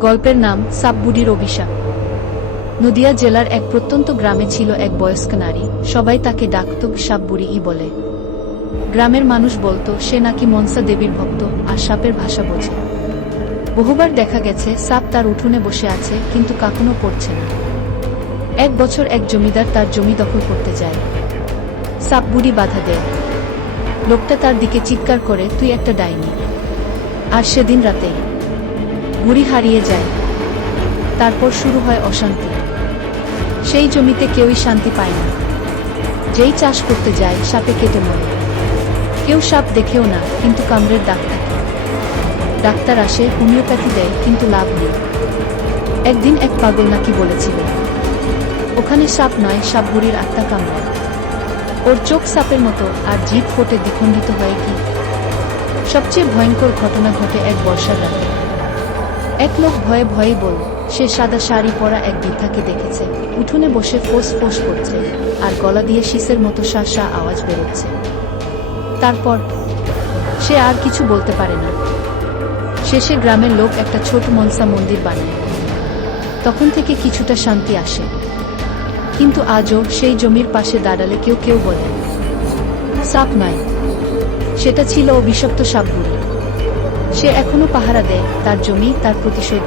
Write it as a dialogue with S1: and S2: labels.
S1: গল্পের নাম সাপবুড়ির অভিশাপ। নদিয়া জেলার এক প্রত্যন্ত গ্রামে ছিল এক বয়স্ক নারী। সবাই তাকে ডাকত সাপবুড়ি ই বলে। গ্রামের মানুষ বলতো, সে নাকি মনসা দেবীর ভক্ত আর সাপের ভাষা বোঝে। বহুবার দেখা গেছে, সাপ তার উঠোনে বসে আছে, কিন্তু কাকুনও পড়ছে না। এক বছর এক জমিদার তার জমি দখল করতে যায়। সাপ বুড়ি বাধা দেয়। লোকটা তার দিকে চিৎকার করে, তুই একটা ডাইনি। আর সেদিন রাতেই বুড়ি হারিয়ে যায়। তারপর শুরু হয় অশান্তি। সেই জমিতে কেউই শান্তি পায় না। যেই চাষ করতে যায়, সাপে কেটে মরে। কেউ সাপ দেখেও না, কিন্তু কামড়ের দাগ থাকে। ডাক্তার আসে, হোমিওপ্যাথি দেয়, কিন্তু লাভ নেই। একদিন এক পাগল নাকি বলেছিল, ওখানে সাপ নয়, সাপ বুড়ির আত্মা কামড়ায়। ওর চোখ সাপের মতো, আর জিভ ফোটে দ্বিখণ্ডিত হয় কি? সবচেয়ে ভয়ঙ্কর ঘটনা ঘটে এক বর্ষার রাতে। এক লোক ভয়ে ভয়েই বল সে সাদা শাড়ি পরা এক বৃদ্ধাকে দেখেছে। উঠোনে বসে ফোঁস ফোঁস করছে আর গলা দিয়ে শীষের মতো শা শা আওয়াজ বেরোচ্ছে। তারপর সে আর কিছু বলতে পারে না। শেষে গ্রামের লোক একটা ছোট মনসা মন্দির বানায়। তখন থেকে কিছুটা শান্তি আসে। কিন্তু আজও সেই জমির পাশে দাঁড়ালে কেউ কেউ বলে, সাপ নয়, সেটা ছিল অভিশপ্ত সাপগুলি। সে এখনও পাহারা দেয় তার জমি তার প্রতিশোধ।